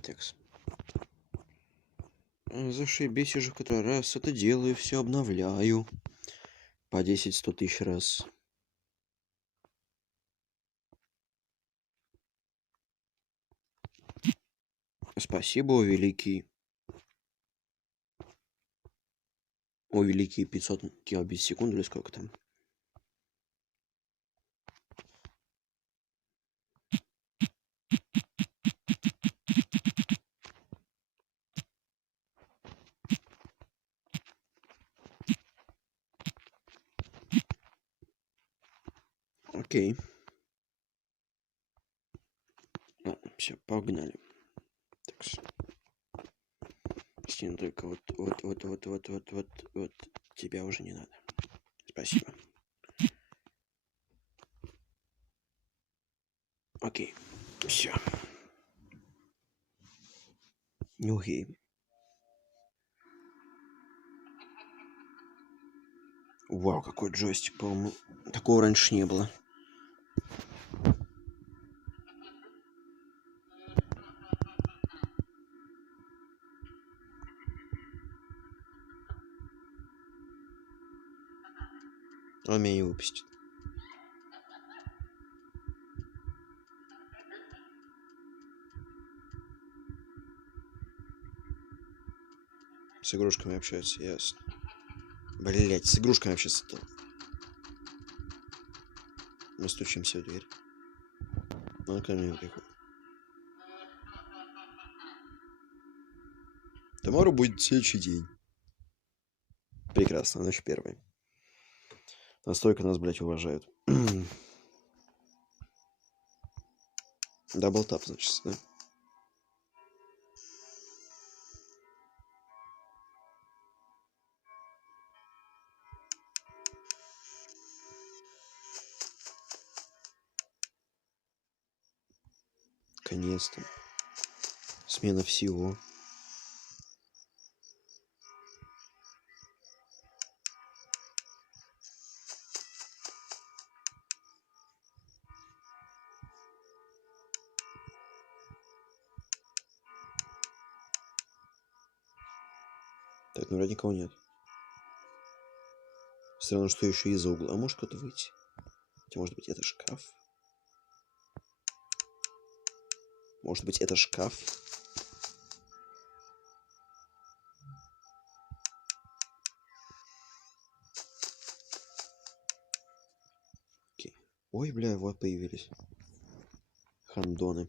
Так. Зашибись уже в который раз это делаю, все обновляю. По 10-100 тысяч раз. Спасибо, о великий. О великие 500 килобит в секунду или сколько там. Окей. Ладно, все, погнали. Так. Стену только вот тебя уже не надо. Спасибо. Окей. Все. Нюхи. Вау, какой джойстик, по-моему. Такого раньше не было. Он меня не выпустит. С игрушками общаются, ясно. Блять, с игрушками общаться. Мы стучимся в дверь. Он ко мне приходит. Тамара будет следующий день. Прекрасно, ночь первая. Настолько нас, блять, уважают. Даблтап, значит, да? Наконец-то. Смена всего. Так, ну вроде никого нет. Все равно, что еще из-за угла. А может кто-то выйти? Хотя, может быть, это шкаф? Может быть, это шкаф? Окей. Ой, бля, вот появились. Хандоны.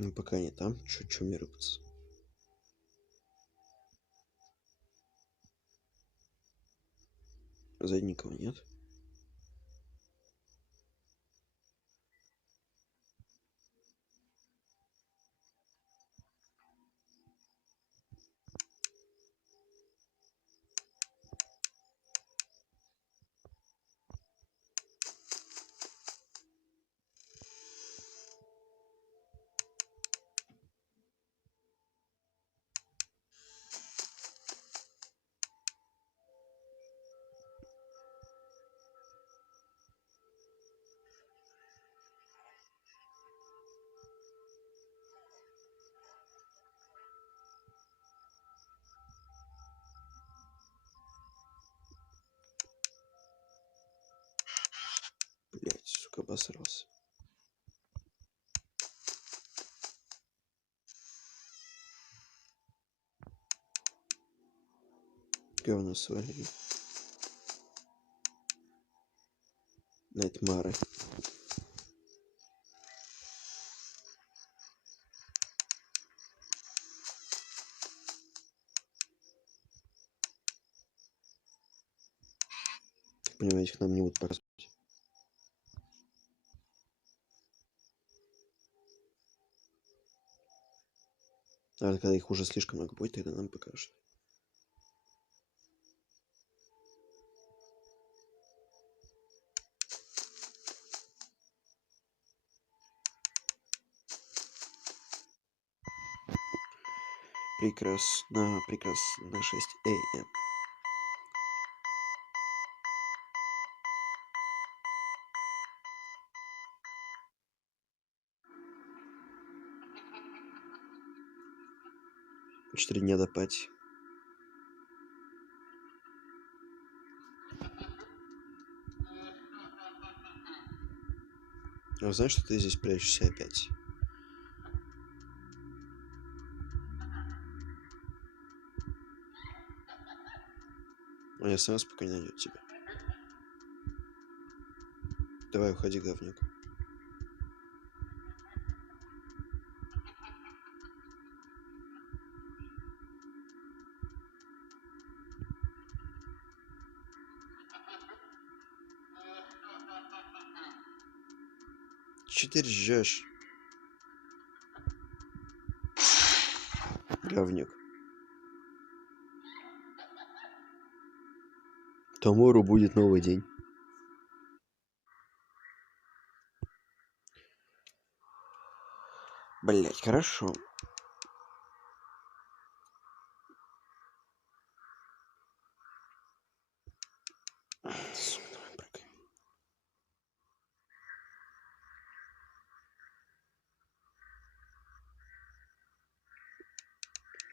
Ну, пока они там, чё мне рыпаться? Сзади никого нет. Блять, сука, обосрался. Говно свалили. Найтмары. Понимаете, их нам не будут показывать. А когда их уже слишком много будет, тогда нам покажут. Прекрасно, прекрасно. 6 АМ. 4 дня до пати. А знаешь, что ты здесь прячешься опять? Он сам спокойно найдет тебя. Давай, уходи, говнюк. Че ты ржешь? Говнюк. Tomorrow будет новый день. Блять, хорошо. Сука, давай прыгай.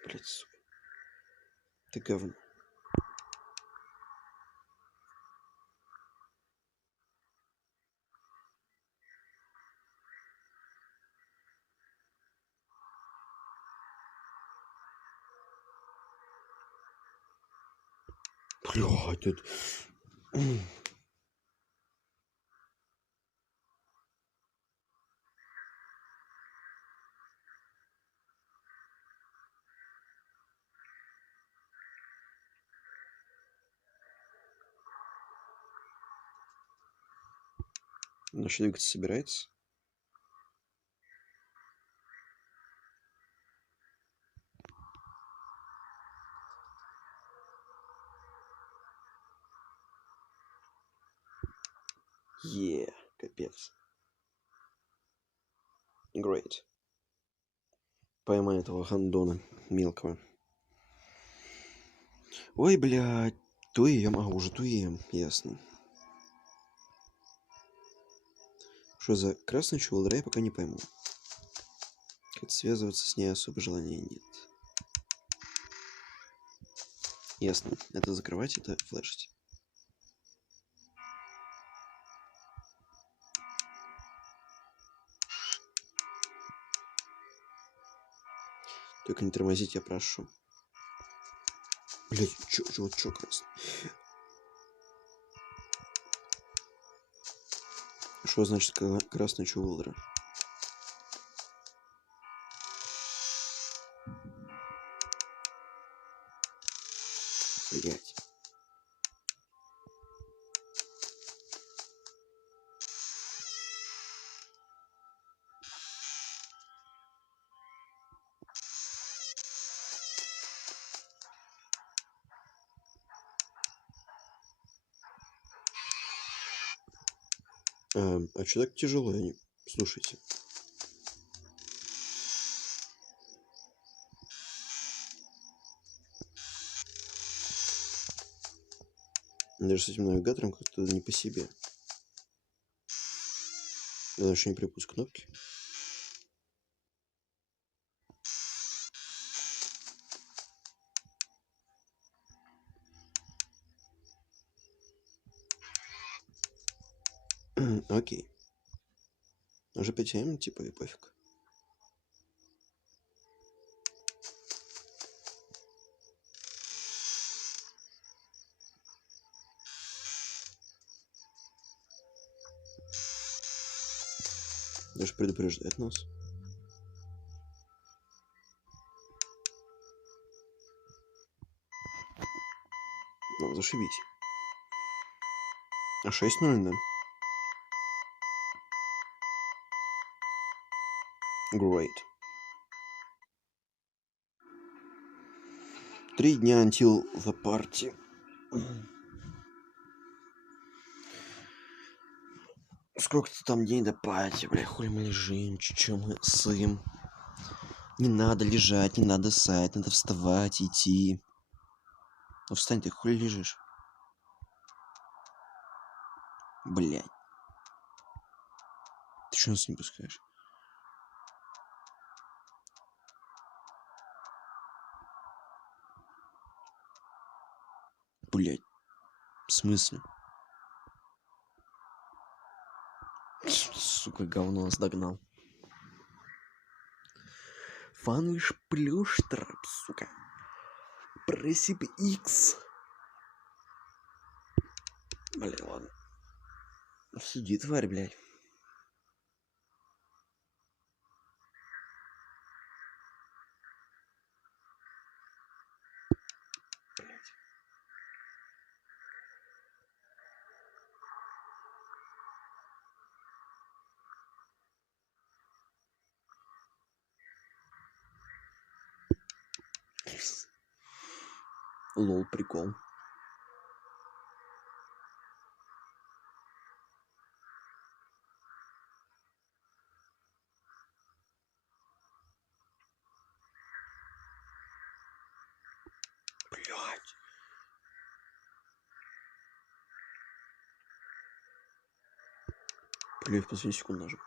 Блять, сука. Ты говно. Блядь, тут... Наш двигаться собирается? Капец. Great. Поймай этого гандона мелкого. Ой, блядь. Туем, уже туем, ясно. Что за красный чувал, я пока не пойму. Как связываться с ней особо желания нет. Ясно. Это закрывать, это флешить. Только не тормозить, я прошу. Блять, чё красный? Что значит красный чувалдра? Блять. А чё так тяжело? Слушайте. Даже с этим навигатором как-то не по себе. Я даже не припуск кнопки. Окей. Уже 5 АМ, типа, и пофиг. Даже предупреждает нас. Ну, зашибись. А 6:0, да? Great. 3 дня until the party. Сколько-то там дней до пати, бля, хули мы лежим, чё мы сым. Не надо лежать, не надо ссать, надо вставать, идти. Ну встань, ты хули лежишь? Блядь. Ты чё нас не пускаешь? Блять. В смысле? Сука, говно нас догнал. Фанвиш плюш трап, сука. Пресип X. Блин, ладно. Сиди, тварь, блядь. Лол, прикол. Блять. Блять, последнюю секунду нажал.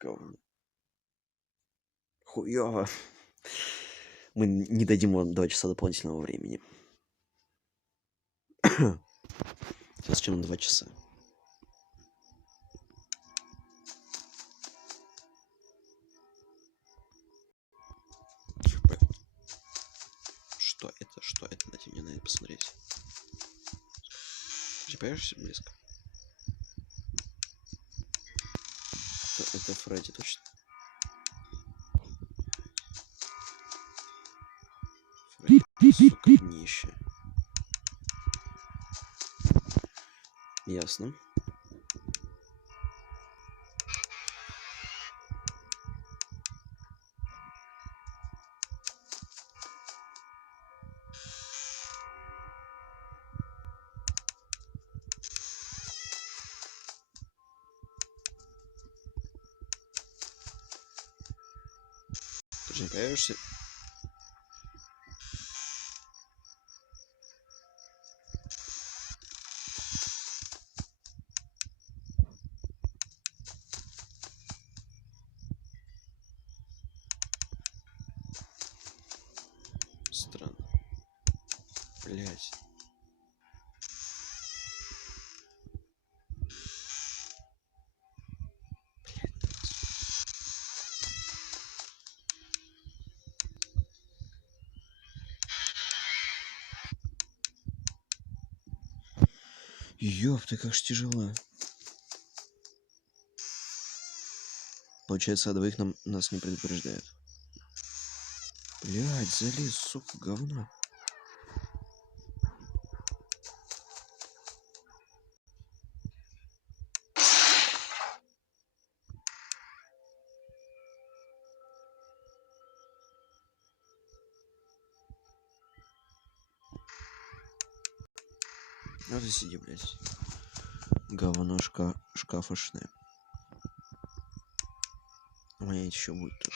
Говно. Хуёво. Мы не дадим вам 2 часа дополнительного времени. Сейчас чем 2 часа. Что это? Что это? Дайте мне на это посмотреть. Ты появишься близко? Это Фредди точно. Фредди, сука, нищий. Ясно. Ты же не появишься? Странно. Блять. Ёпта, как ж тяжело. Получается, о двоих нас не предупреждают. Блядь, залез, сука, говно. Ну ты сиди, блядь. Говно шкафошное. У меня еще будет тут.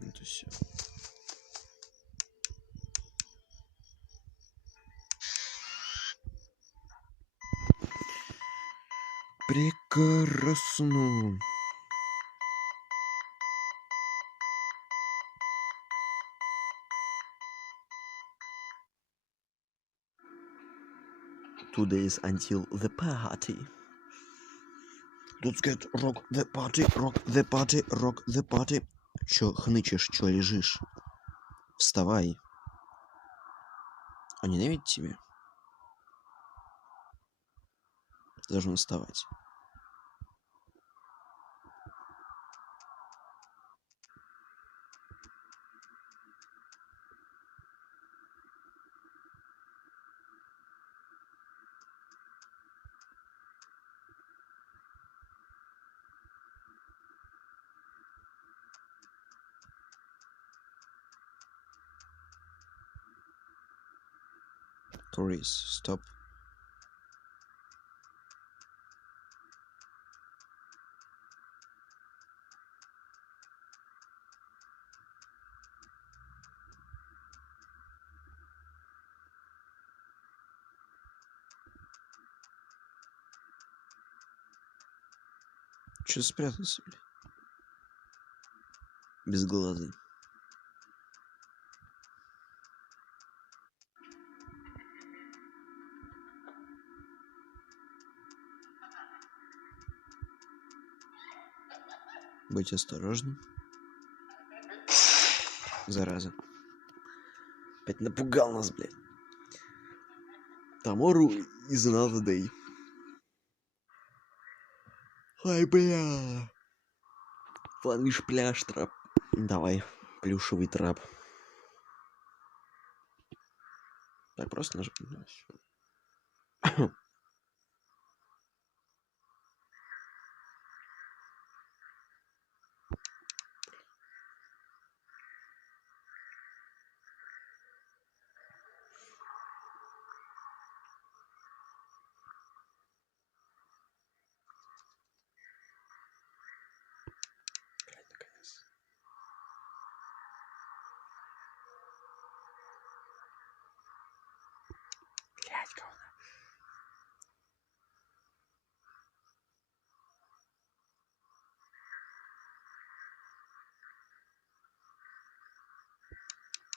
Это все. Прекрасно. Two days until the party. Let's get rock the party, rock the party, rock the party. Чё хнычешь, чё лежишь? Вставай. Он ненавидит тебя? Ты должен вставать. Freeze. Стоп. Чё спрятался, блядь? Безглазый. Будь осторожным. Зараза. Опять напугал нас, блядь. Тамору is another day. Ай, бля. Фанвиш пляж, трап. Давай, плюшевый трап. Так, просто нажимаем. Наконец. Блядь, говно.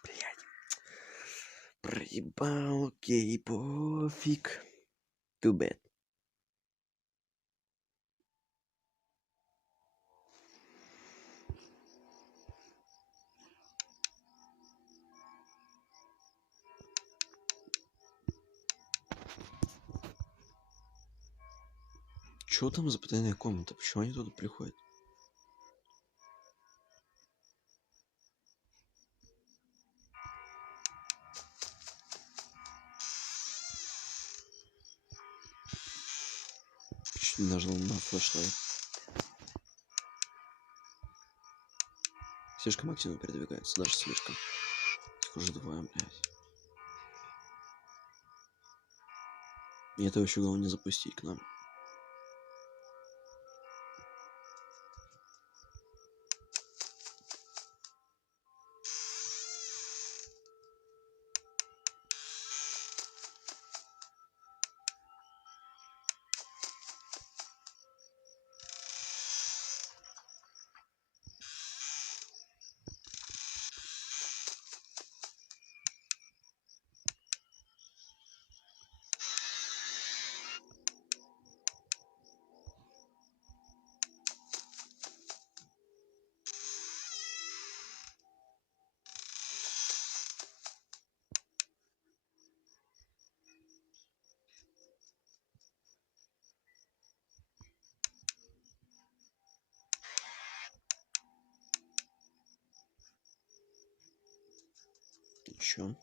Блядь. Проебал, окей, пофиг. Too bad. Чё там за потайная комната? Почему они туда приходят? Чуть не нажал на флешлайт. Слишком активно передвигается, даже слишком. Их уже двое, блядь. И этого еще главное не запустить к нам. Ты чё?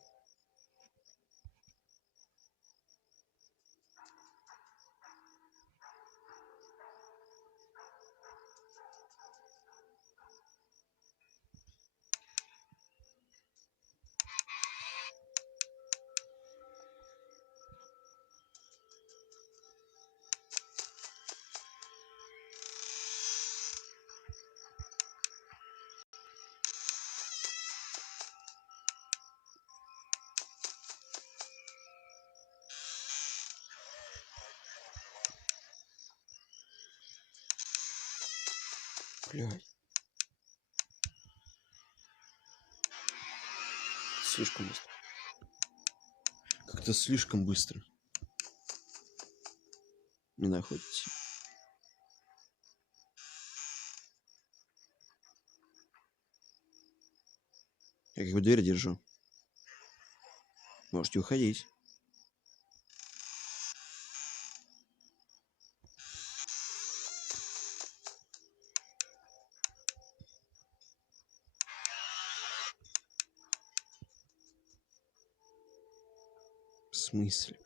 Блядь. Слишком быстро. Как-то слишком быстро. Не находите. Я как бы дверь держу. Можете уходить. В смысле?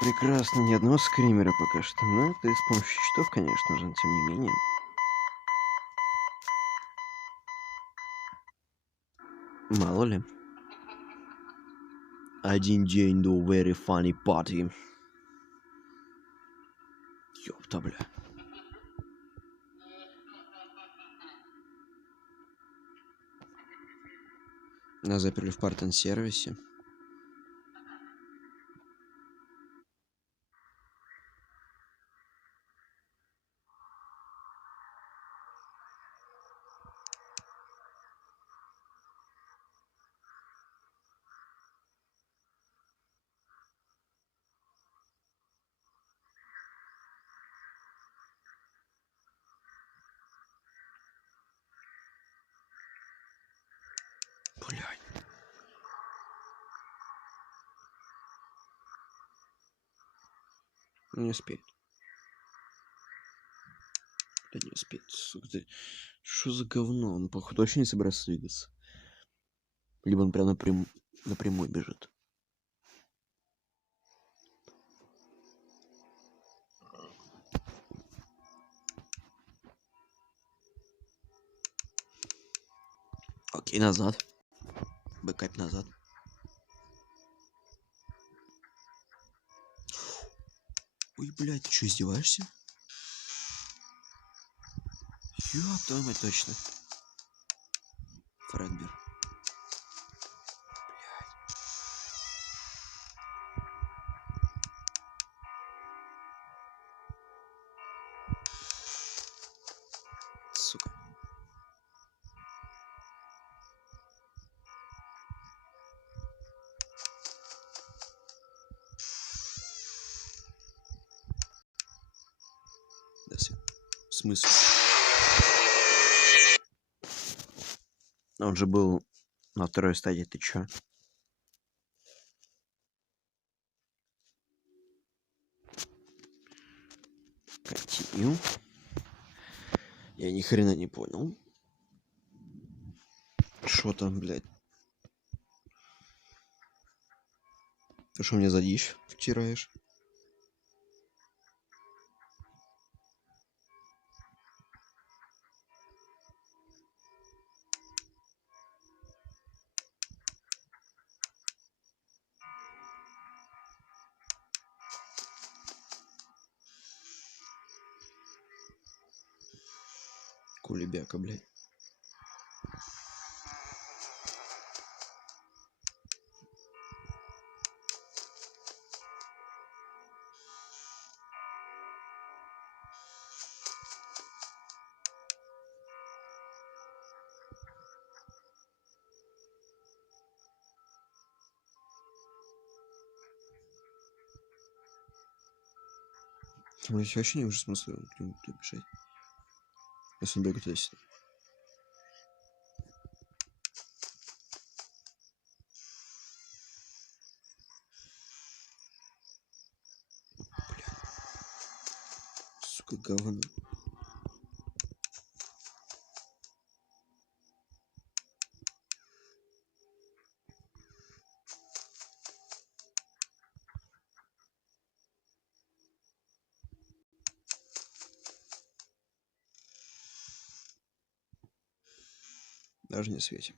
Прекрасно, ни одного скримера пока что. Но это с помощью читов, конечно же, но тем не менее. Мало ли. Один день до very funny party. Ёпта, бля. Нас заперли в партен-сервисе. Блядь. Не успеет. Да не успеет, сука. Ты... Что за говно? Он, походу, вообще не собирается двигаться. Либо он прям напрямую бежит. Окей, назад. Бэкап назад. Ой, блядь, ты что, издеваешься? Ёб твою мать, точно. Фредбер. Сука. Да, все. В смысле? Он же был на второй стадии, ты чё? Continue. Я ни хрена не понял. Что там, блядь? Ты что мне за дичь втираешь? Кулебяка, блядь. Я вообще не вижу смысла где-нибудь бежать. Если он бегает туда-сюда. Сука, говно. Даже не светим.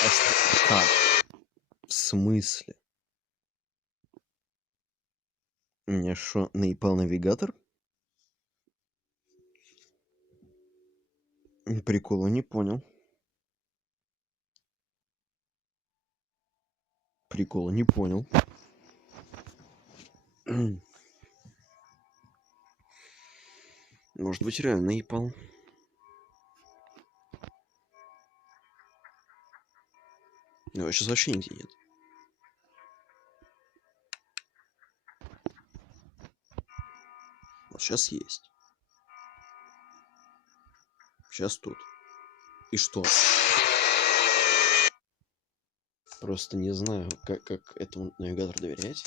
А что? Как? В смысле? Меня что, наебал навигатор? Прикола не понял. Прикола не понял. Может быть, реально наебал. Его сейчас вообще нигде нет. Вот сейчас есть. Сейчас тут. И что? Просто не знаю, как этому навигатору доверять.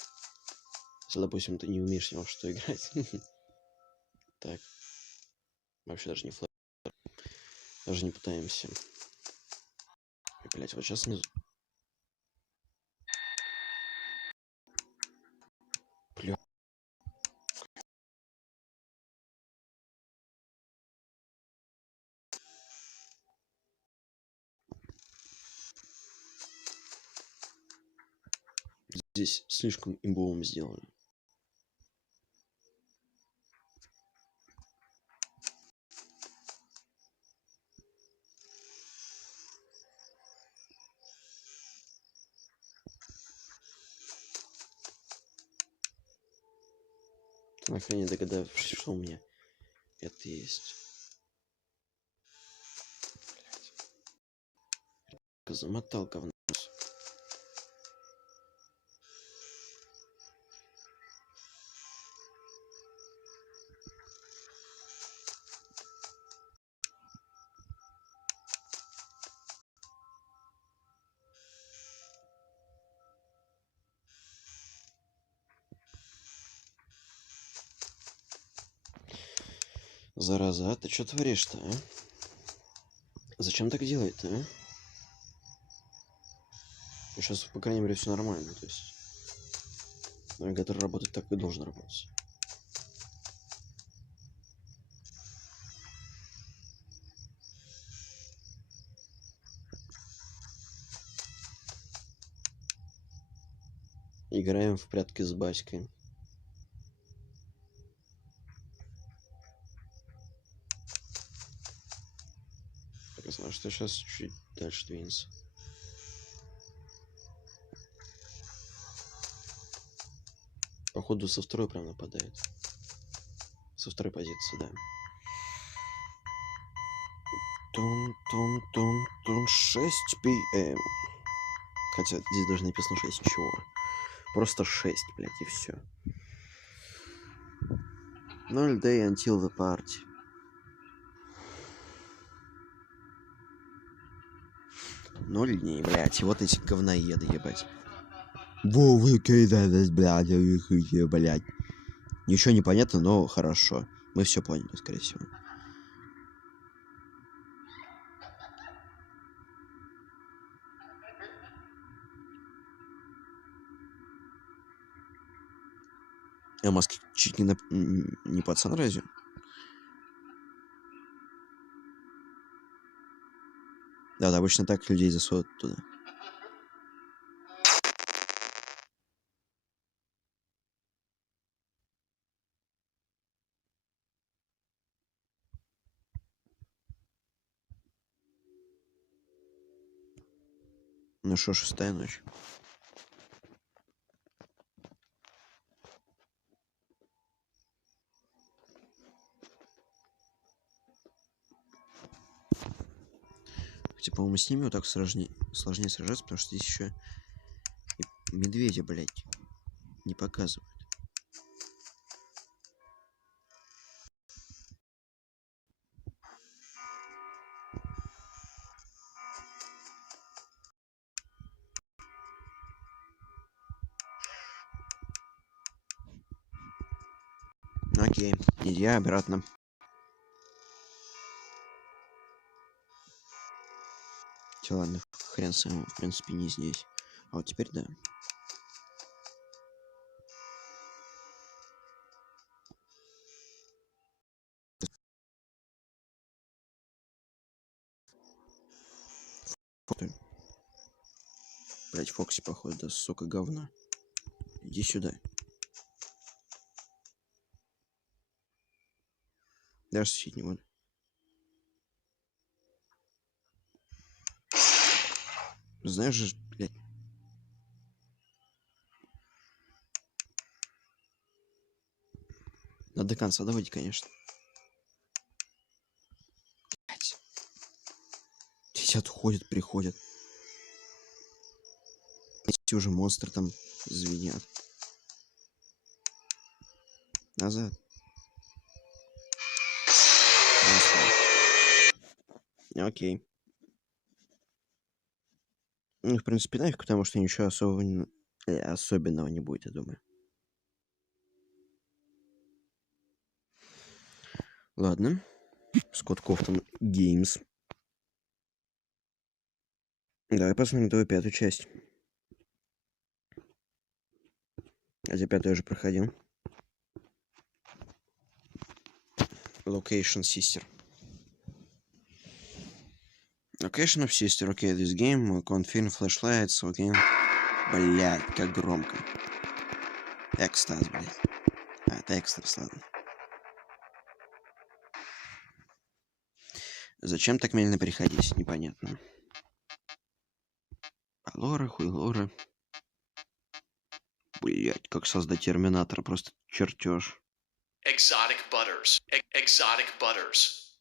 Если, допустим, ты не умеешь с него что играть. Так. Вообще даже не флаг. Даже не пытаемся. Блять, вот сейчас снизу. Бля. Здесь слишком имбовым сделано. Ты нахрен не догадавшись, что у меня это есть. Блядь. Замотал говно. Зараза, а ты что творишь-то, а? Зачем так делать-то, а? Сейчас, по крайней мере, все нормально, то есть навигатор работает так и должен работать. Играем в прятки с батькой. Так, я знаю, что сейчас чуть дальше двинется. Походу, со второй прям нападает. Со второй позиции, да. Тун-тун-тун-тун, 6 p.m. Хотя здесь даже написано 6 чего. Просто 6, блядь, и все. 0 day until the party. Ноль дней, блядь, и вот эти говноеды, ебать. Во, вы кидались, блядь, блядь. Ничего не понятно, но хорошо. Мы все поняли, скорее всего. А маски чуть не пацан разве? Да, обычно так людей засовывают туда. Ну что, 6-я ночь. Хотя, по-моему, с ними вот так сложнее сражаться, потому что здесь еще и медведя, блядь, не показывают. Окей, иди обратно. Все, ладно, хрен с ним, в принципе, не здесь. А вот теперь да. Блять, Фокси, походу, да, сука, говно. Иди сюда. Даже сидеть не буду. Знаешь же, блядь. Надо до конца доводить, конечно. Блядь. Дети отходят, приходят. Пусти уже, монстры там звенят. Назад. Окей. Ну, в принципе, нафиг, потому что ничего особенного не будет, я думаю. Ладно. Скотт Кофтон Геймс. Давай посмотрим твою пятую часть. Я пятую уже проходил. Location Sister. Location of Sister. Окей, this game. Confirm flashlights. Окей. Блядь, как громко. Экстаз, блядь. А, это экстрас, ладно. Зачем так медленно переходить? Непонятно. Лора, хуй лора. Блять, как создать терминатор, просто чертеж.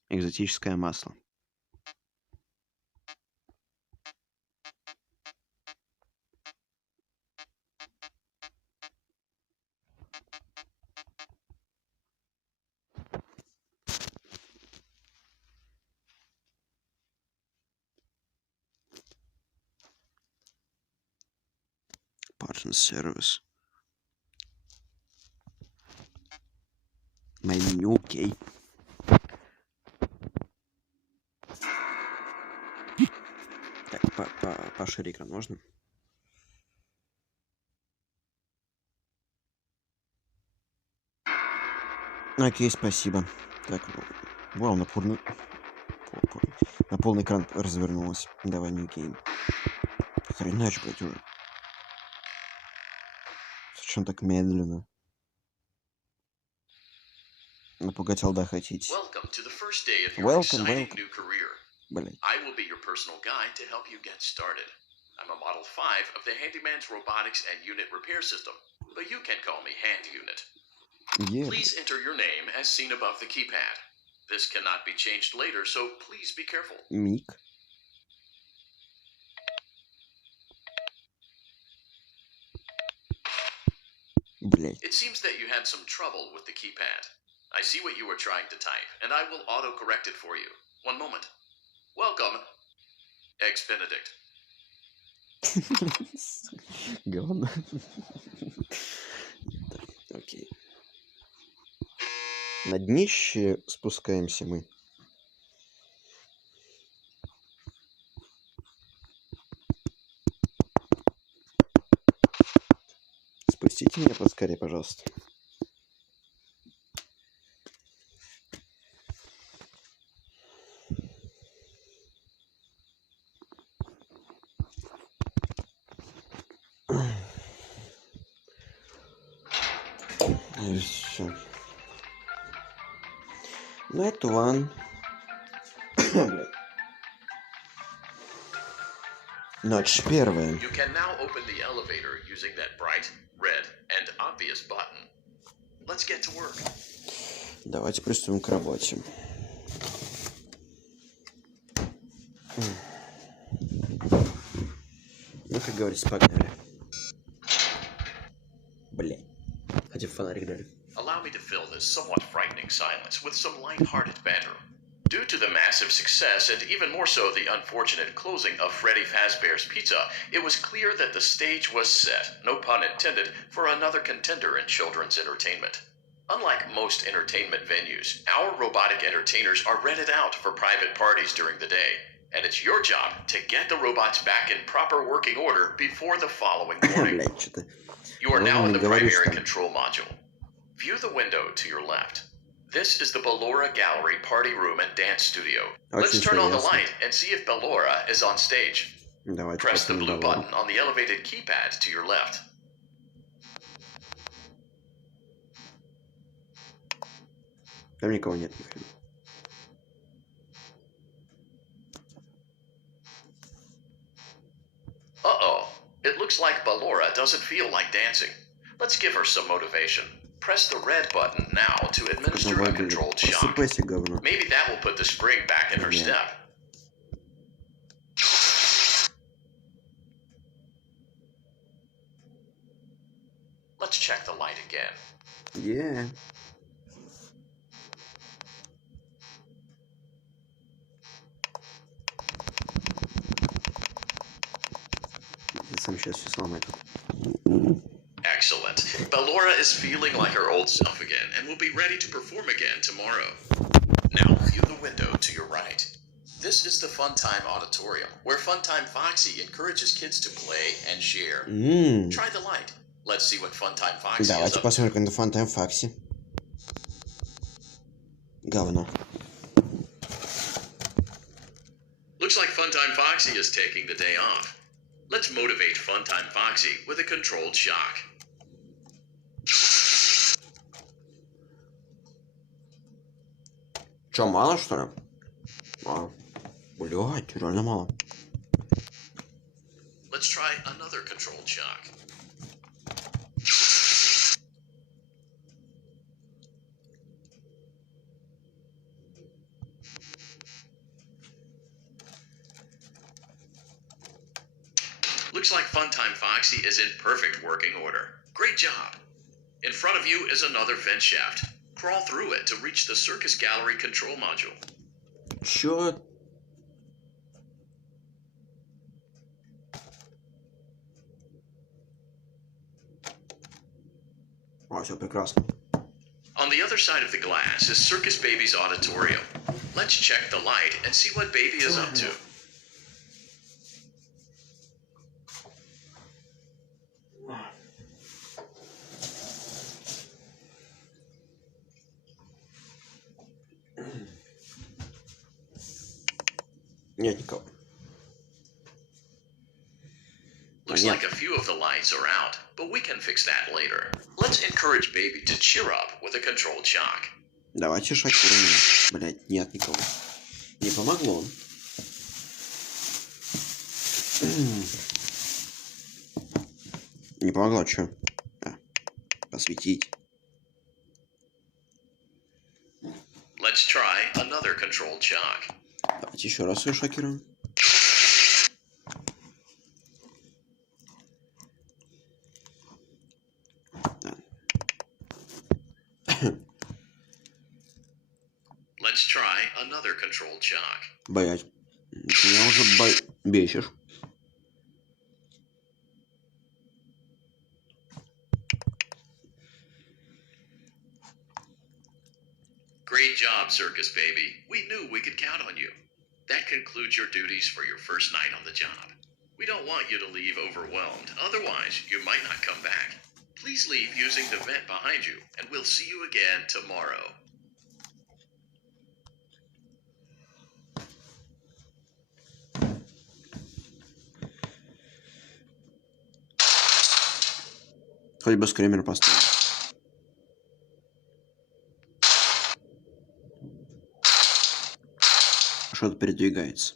Экзотическое масло. Partner сервис. Меню, окей. Так, пошире экран можно? Окей, спасибо. Так, вау, на полный экран развернулась. Давай, new game. Хренач, блядь, уже. Зачем так медленно? Напугать алда хотите. Welcome. Блядь. I will be your personal guide to help you get started. I'm a Model 5 of the Handyman's Robotics and Unit Repair System, but you can call me Hand Unit. Yeah. Please enter your name as seen above the keypad. This cannot be changed later, so please be careful. Мик. Блядь. It seems that you had some trouble with the keypad. I see what you were trying to type, and I will auto-correct it for you. One moment. Welcome, Eggs Benedict. Говно. Окей. На днище спускаемся мы. Спустите меня поскорее, пожалуйста. Все. Night one. Ночь первая. You can now open the elevator using that bright, red, and obvious button. Let's get to work. Давайте приступим к работе. Ну, как говорится, погнали. Блядь. Хотя фонарик дали. Allow me to fill this somewhat frightening silence with some light-hearted banter. Due to the massive success, and even more so the unfortunate closing of Freddy Fazbear's Pizza, it was clear that the stage was set, no pun intended, for another contender in children's entertainment. Unlike most entertainment venues, our robotic entertainers are rented out for private parties during the day, and it's your job to get the robots back in proper working order before the following morning. You are now in the primary control module. View the window to your left. This is the Ballora Gallery Party Room and Dance Studio. Let's turn on the light and see if Ballora is on stage. Press the blue button on the elevated keypad to your left. Там никого нет. Uh-oh. It looks like Ballora doesn't feel like dancing. Let's give her some motivation. Press the red button now to administer a controlled shock. Maybe that will put the spring back in her step. again. Yeah. Я сам сейчас все сломаю тут. Excellent. Ballora is feeling like her old self again and will be ready to perform again tomorrow. Now view the window to your right. This is the Funtime Auditorium, where Funtime Foxy encourages kids to play and share. Try the light. Let's see what Funtime Foxy is Давайте up посмотрим на Funtime Foxy. Говно. Looks like Funtime Foxy is taking the day off. Let's motivate Funtime Foxy with a controlled shock. Чё, мало, что ли? Блядь, реально мало. Let's try another controlled shock. Looks like Funtime Foxy is in perfect working order. Great job. In front of you is another vent shaft. Crawl through it to reach the circus gallery control module. Чё? Все прекрасно. On the other side of the glass is Circus Baby's auditorium. Let's check the light and see what Baby is up to. Нет никого. Looks like a few of the lights are out, but we can fix that later. Let's encourage Baby to cheer up with a controlled shock. Давайте шокируем. Блять, нет никого. Не помогло. Не помогло, чё? Посветить. Let's try another controlled shock. Давайте еще раз ее шокируем. Let's try another controlled shock. Блять. Ты меня уже бесишь. Great job, Circus Baby. We knew we could count on you. That concludes your duties for your first night on the job. We don't want you to leave overwhelmed, otherwise you might not come back. Please leave using the vent behind you, and we'll see you again tomorrow. Хоть бы скример поставил. Что-то передвигается.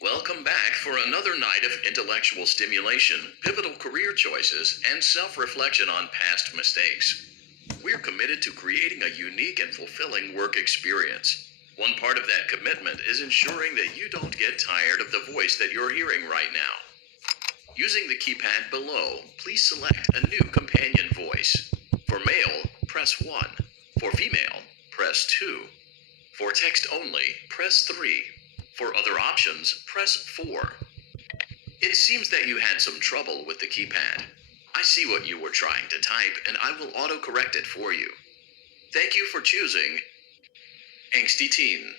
Welcome back for another night of intellectual stimulation, pivotal career choices, and self-reflection on past mistakes. We're committed to creating a unique and fulfilling work experience. One part of that commitment is ensuring that you don't get tired of the voice that you're hearing right now. Using the keypad below, please select a new companion voice. For male, press 1. For female, press 2. For text only, press 3. For other options, press 4. It seems that you had some trouble with the keypad. I see what you were trying to type, and I will autocorrect it for you. Thank you for choosing Angsty Teen.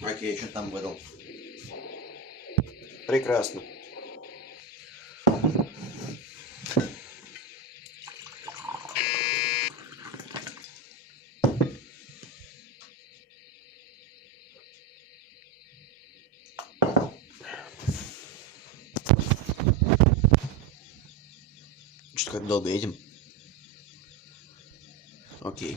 Окей, что там выдал? Прекрасно. Что-то как долго едем. Окей.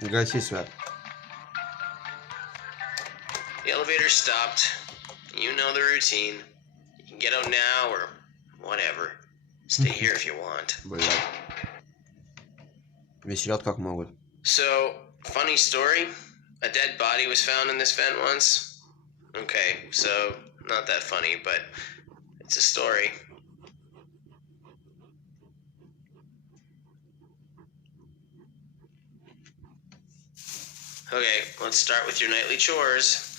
Гаси свет. The elevator stopped. You know the routine. You can get out now or whatever. Stay here if you want. Блядь. Веселят как могут. So, funny story. A dead body was found in this vent once. Okay, so not that funny, but it's a story. Okay, let's start with your nightly chores.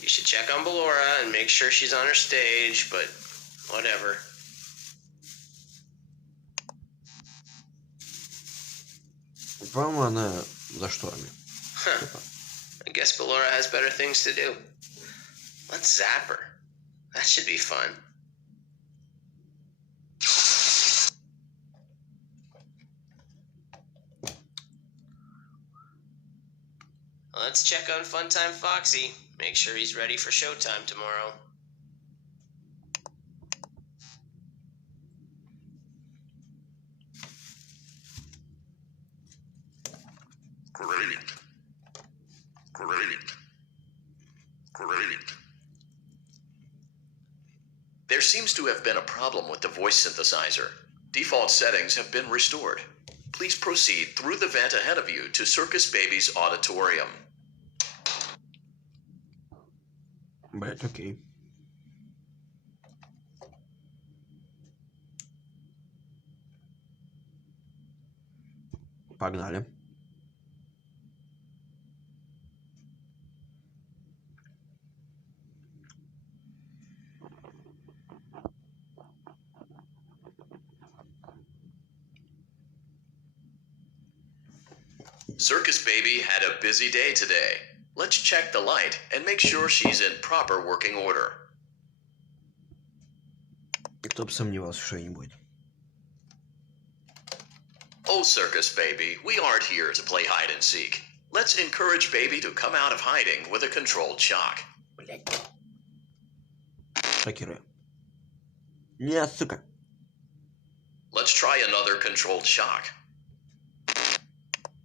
You should check on Ballora and make sure she's on her stage, but whatever. По-моему, она за шторами. Huh. I guess Ballora has better things to do. Let's zap her. That should be fun. Let's check on Funtime Foxy. Make sure he's ready for showtime tomorrow. Great. Great. Great. There seems to have been a problem with the voice synthesizer. Default settings have been restored. Please proceed through the vent ahead of you to Circus Baby's auditorium. Блять, окей. Погнали. Circus Baby had a busy day today. Let's check the light and make sure she's in proper working order. Кто бы сомневался, что не будет. Oh, Circus Baby, we aren't here to play hide and seek. Let's encourage Baby to come out of hiding with a controlled shock. Блять. Шокирую. Нет, сука. Let's try another controlled shock.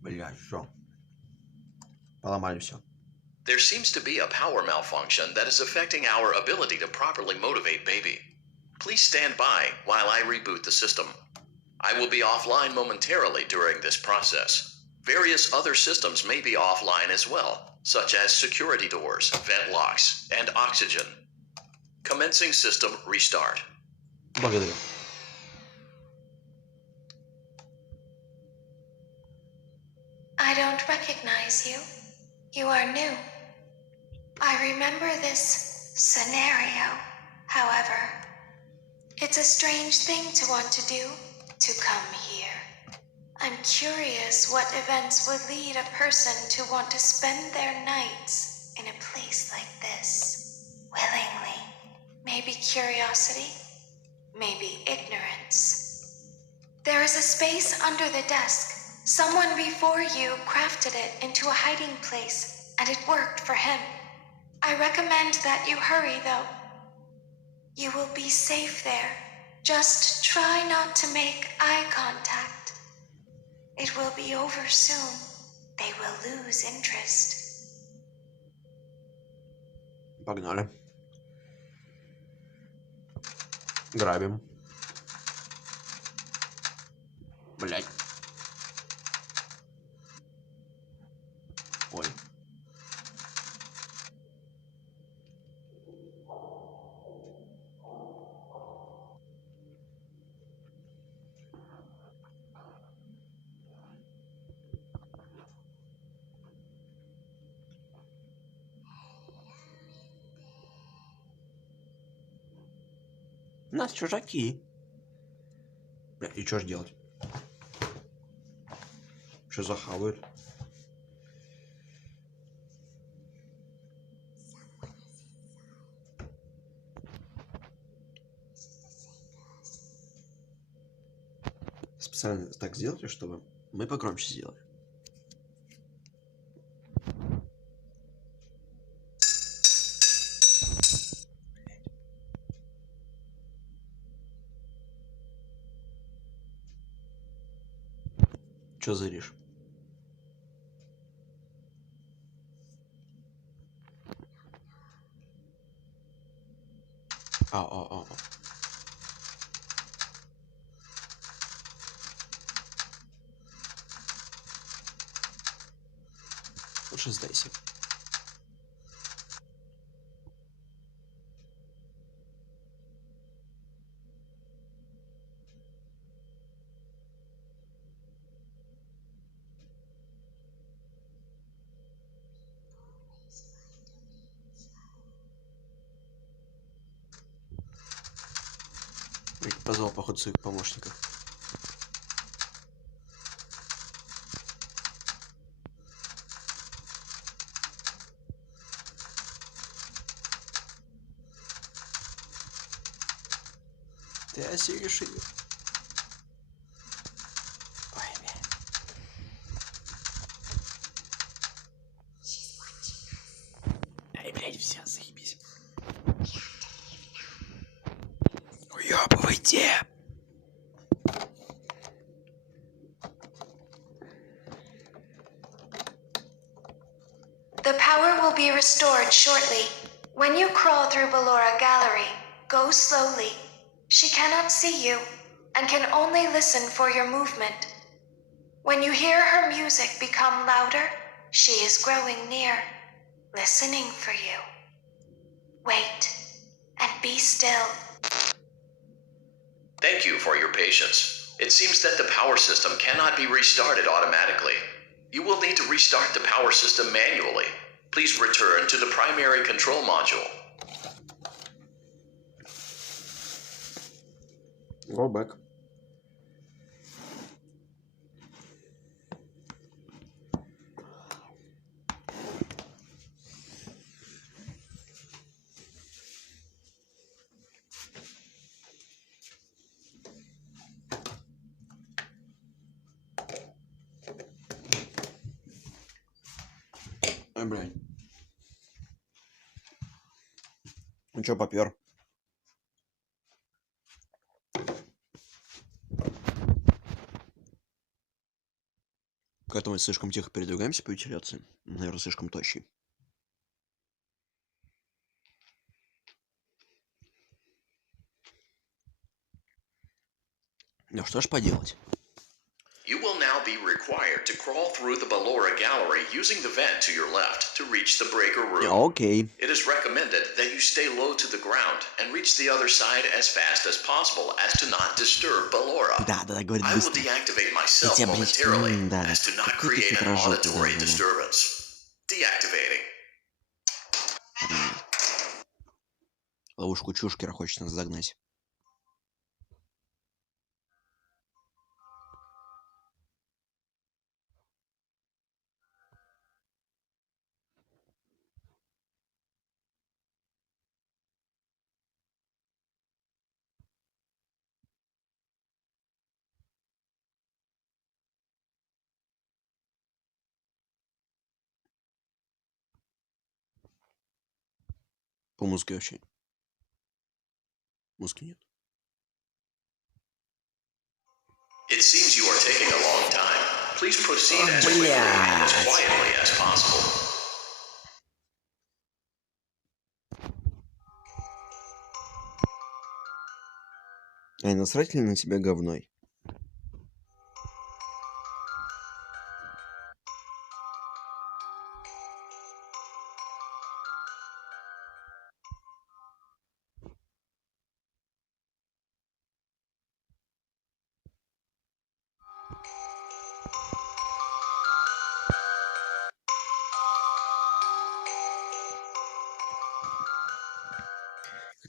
Блять, все. Поломали все. There seems to be a power malfunction that is affecting our ability to properly motivate Baby. Please stand by while I reboot the system. I will be offline momentarily during this process. Various other systems may be offline as well, such as security doors, vent locks, and oxygen. Commencing system restart. Благодарю. I don't recognize you. You are new. I remember this scenario, however. It's a strange thing to want to do, to come here. I'm curious what events would lead a person to want to spend their nights in a place like this, willingly. Maybe curiosity, maybe ignorance. There is a space under the desk. Someone before you crafted it into a hiding place, and it worked for him. I recommend that you hurry, though. You will be safe there. Just try not to make eye contact. It will be over soon. They will lose interest. Погнали. Грабим. Блять. Ой. У нас чужаки. Бля, и что ж делать? Что захавают? Специально так сделали, чтобы мы погромче сделали. Чё зыришь? А. Лучше сдайся. Позвал, походу, своих помощников. Ты осилишь ее. Ой, бля. Ай, блядь, все, заебись. Уёбывайте! The power will be restored shortly. When you crawl through Ballora Gallery, go slowly. She cannot see you, and can only listen for your movement. When you hear her music become louder, she is growing near, listening for you. Wait, and be still. Thank you for your patience. It seems that the power system cannot be restarted automatically. You will need to restart the power system manually. Please return to the primary control module. Go back. Ай, блядь. Ну чё, попёр? Поэтому мы слишком тихо передвигаемся по вентиляции. Наверное, слишком тощий. Ну что ж поделать? You will now be required to crawl through the Ballora Gallery using the vent to your left to reach the breaker room. Окей. It is recommended that you stay low to the ground and reach the other side as fast as possible as to not disturb Ballora. Да, говорит I will быстро. deactivate myself Я тебя, блядь, momentarily да, as to not какой ты create an хитрожопый, auditory да. disturbance. Deactivating. Ловушку Чушкера хочет нас загнать. По музыке вообще. Музыки нет. It seems you are taking a long time. Please proceed as quickly and as quietly as possible. Ай, насрать ли на тебя говной?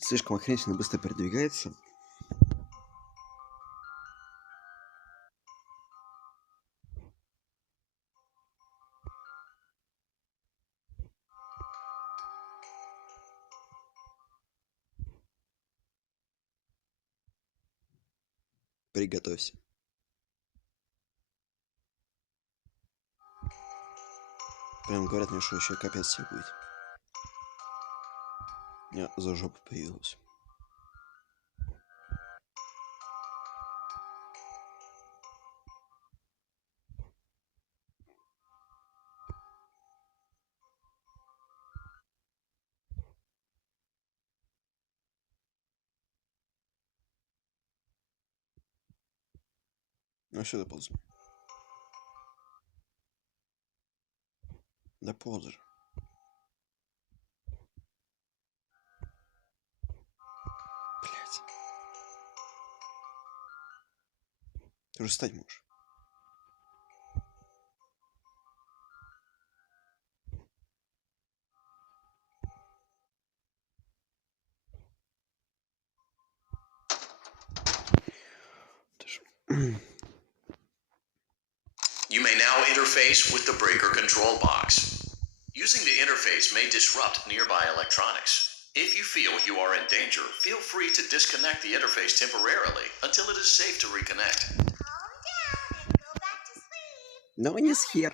Слишком охренительно быстро передвигается. Приготовься. Прям говорят мне, что еще капец себе будет. У меня за жопу появилась. Ну все, доползем. Доползер. Блять. Ты уже встать можешь. You may now interface with the breaker control box. Using the interface may disrupt nearby electronics. If you feel you are in danger, feel free to disconnect the interface temporarily until it is safe to reconnect. Calm down and go back to sleep. No one is here.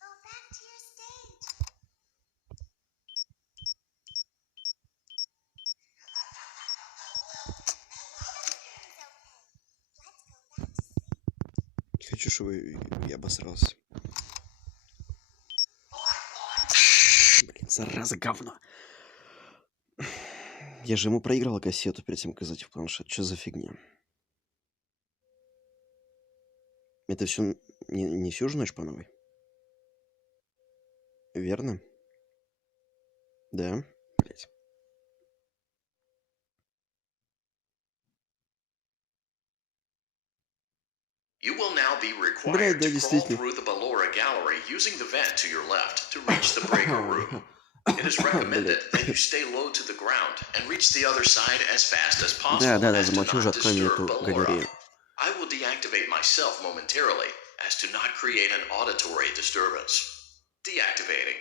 Go back to your stage. Не хочу, чтобы я обосрался. Блин, зараза, говно. Я же ему проиграл кассету перед тем, как зайти в планшет. Что за фигня? Это все не всю же ночь по новой? Верно? Да? Блять. You will now be required Блядь, да, to crawl действительно. through the Ballora gallery using the vent to your left to reach the breaker room. It is recommended that you stay low to the ground and reach the other side as fast as possible Да, as to замолчу уже, not открой мне disturb эту Ballora. галерею. I will deactivate myself momentarily as to not create an auditory disturbance. Deactivating.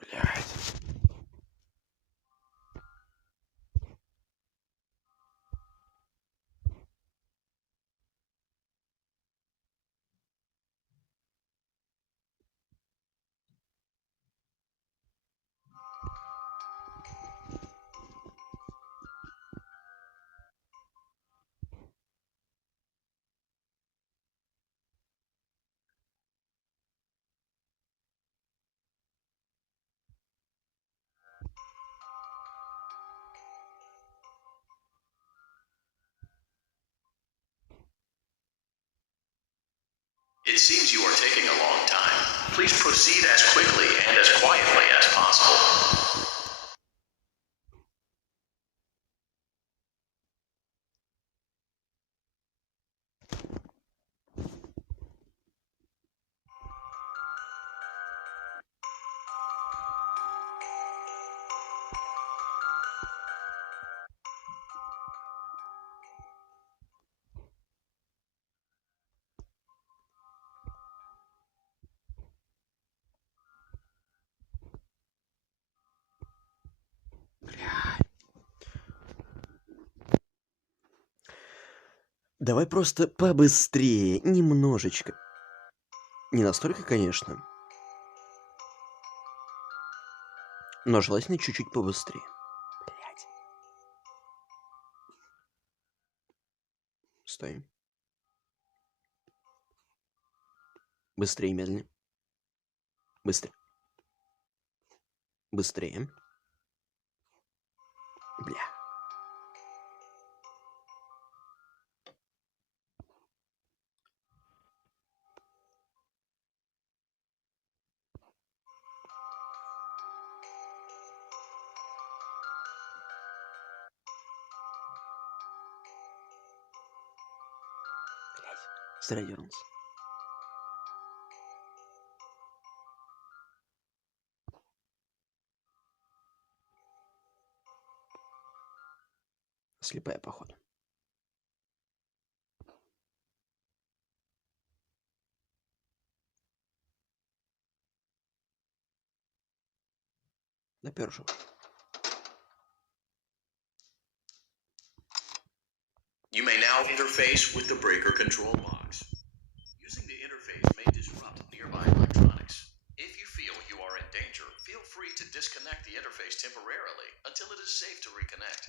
Блядь. It seems you are taking a long time. Please proceed as quickly and as quietly as possible. Давай просто побыстрее, немножечко. Не настолько, конечно. Но желательно чуть-чуть побыстрее. Блядь. Стой. Быстрее, медленнее. Быстрее. Быстрее. Бля. Зря дернулся. Слепая, походу. Напершу. You may now interface with the breaker control box. Using the interface may disrupt nearby electronics. If you feel you are in danger, feel free to disconnect the interface temporarily until it is safe to reconnect.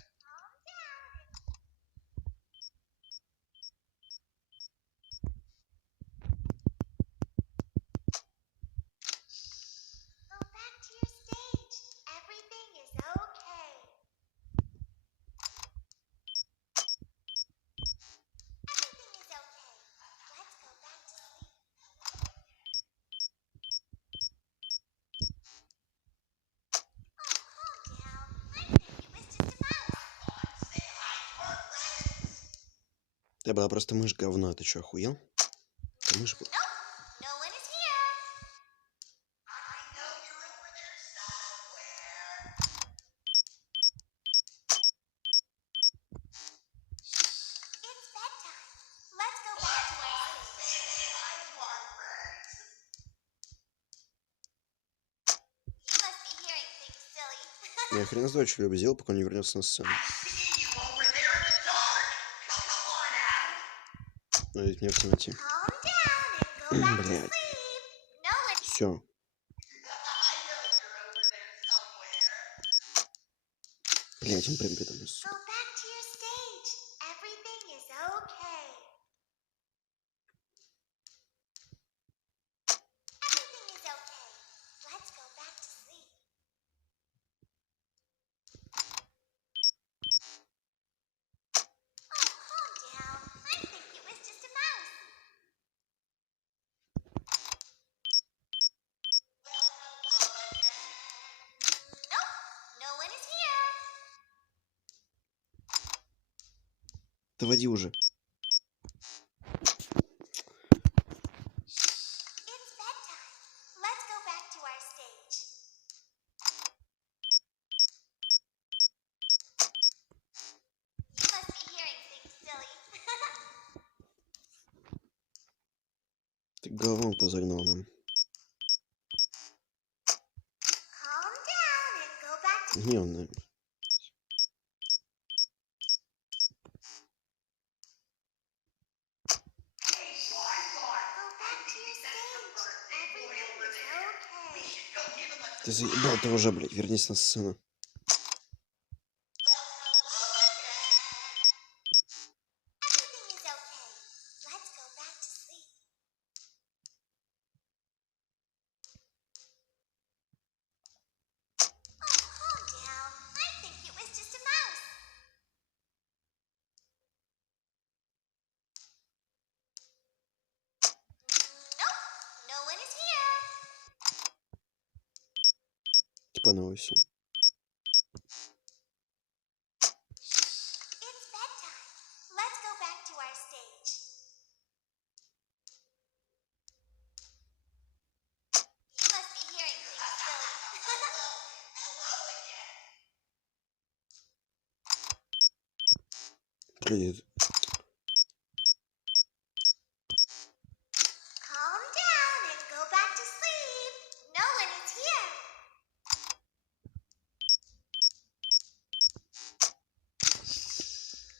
Я была просто мышь говно, ты чё, охуел? Это мышь была. No one is here. It's bedtime. Let's go back to our You must be hearing things, silly. Я хрен знаю, что Люба сделал, пока он не вернется на сцену. Ну, ведь мне это найти. Calm down and go back to Блядь. sleep. No one. Все. Блядь, он прям передо мной, сука. Go back to your stage. Everything is okay. Everything is okay. Let's go back to sleep. Oh, calm down. I think it was just a mouse. Nope, no one is here. Доводи уже. It's bedtime. Let's go back to our stage. You must be hearing things, silly. Ты говно позагнал нам. Calm down and go back to Не, он, наверное. go back to your stage. Everything is okay. Ты заебал ты уже, блядь, вернись на сцену. Everything is okay. Let's go back to sleep. Oh, calm down. I think it was just a mouse. Nope, no one is here. Типа новый все. It's bedtime. Let's go back to our stage. You must be hearing things, silly. Блядь. Calm down and go back to sleep. No one is here.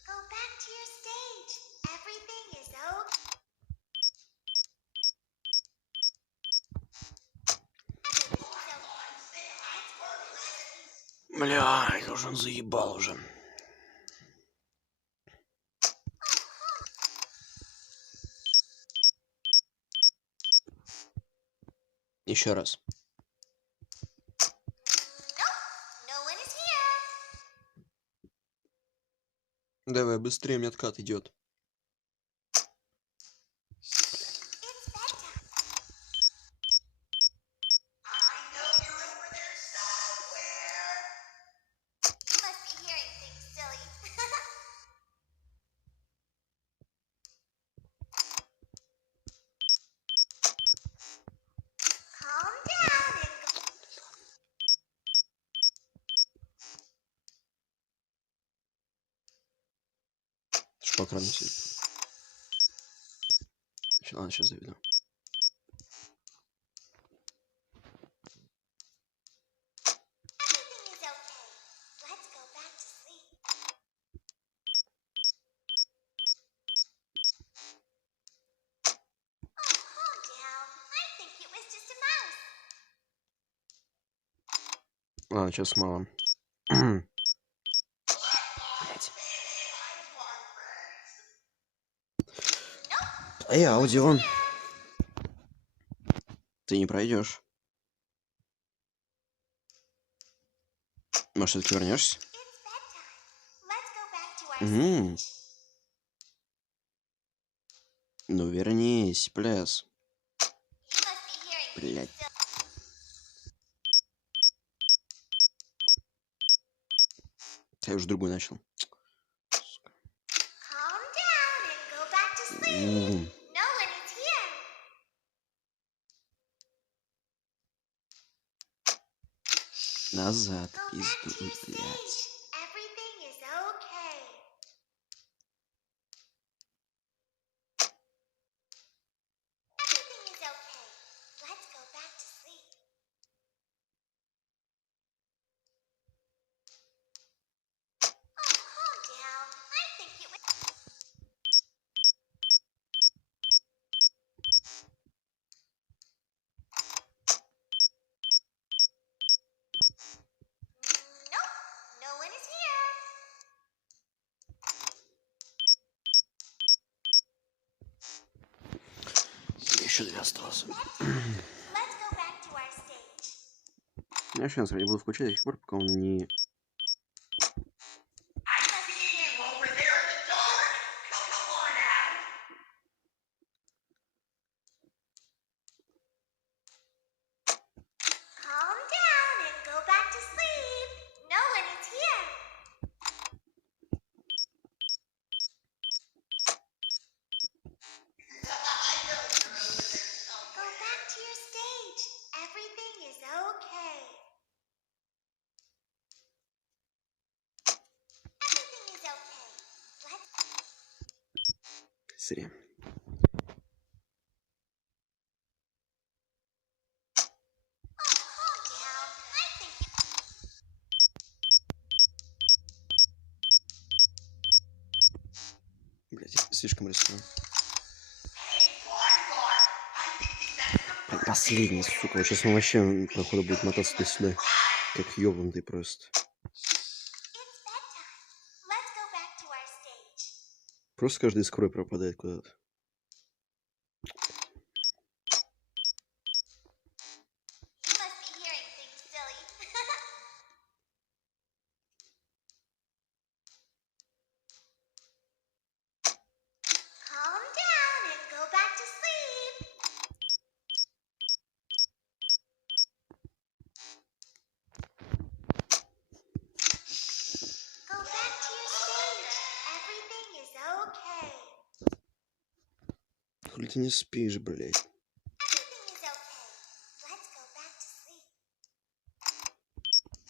Go back to your stage. Everything is okay. Бля, я уже он заебал уже. Еще раз. Nope, no one is here. Давай, быстрее, мне откат идет. It's bedtime. You must be hearing things, silly. Calm down and go. Шпакран сидит. Ладно, сейчас заведу. Everything is okay. Let's go back to sleep. Oh, calm down. I think it was just a mouse. Ладно, сейчас мало. Блять. Эй, аудио. Ты не пройдешь. Может, все-таки вернешься? It's bedtime. Let's go back to our Угу. stage. Ну, вернись, пляс. You must be hearing things, Блять. silly. Я уже другой начал. Calm down and go No one is here. Назад, Go back пизду, to your блядь. stage. Everything is okay. Everything is okay. Let's go back to sleep. Oh, calm down. I think it was. Nope. No one is here. Еще 2 осталось. Let's go back to our stage. Я сейчас не буду включать до тех пор, пока он не... Calm down and go back to sleep. No one is here. Go back to your stage. Everything is okay. Everything is okay. Let's. Зря. Oh, calm down. I think it. Блядь, слишком рискован. Последний, сука. Вот сейчас он вообще, походу, будет мотаться туда-сюда. Как ёбнутый просто. It's bedtime. Let's go back to our stage. Просто каждый искрой пропадает куда-то. You must be hearing things, silly. Calm down and go back to sleep. Go back to your stage. Everything is okay. Хули ты не спишь, блядь? Everything is okay. Let's go back to sleep.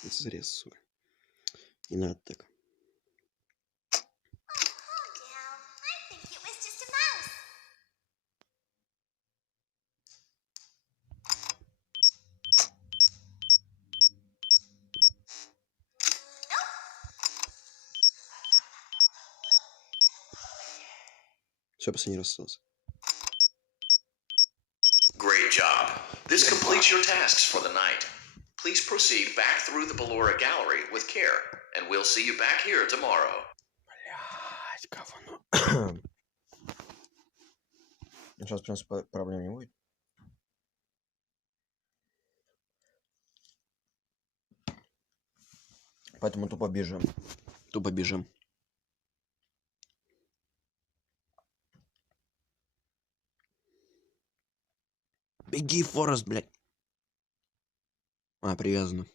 Это зря, сука. Не надо так. Oh, calm down. I think it was just a mouse. Nope. Все, последний раз остался. Great job. This completes your tasks for the night. Please proceed back through the Ballora Gallery with care, and we'll see you back here tomorrow. Блядь, говно. Сейчас, в принципе, проблем не будет. Поэтому тупо бежим. Тупо бежим. Беги, Форест, блядь. А, привязано.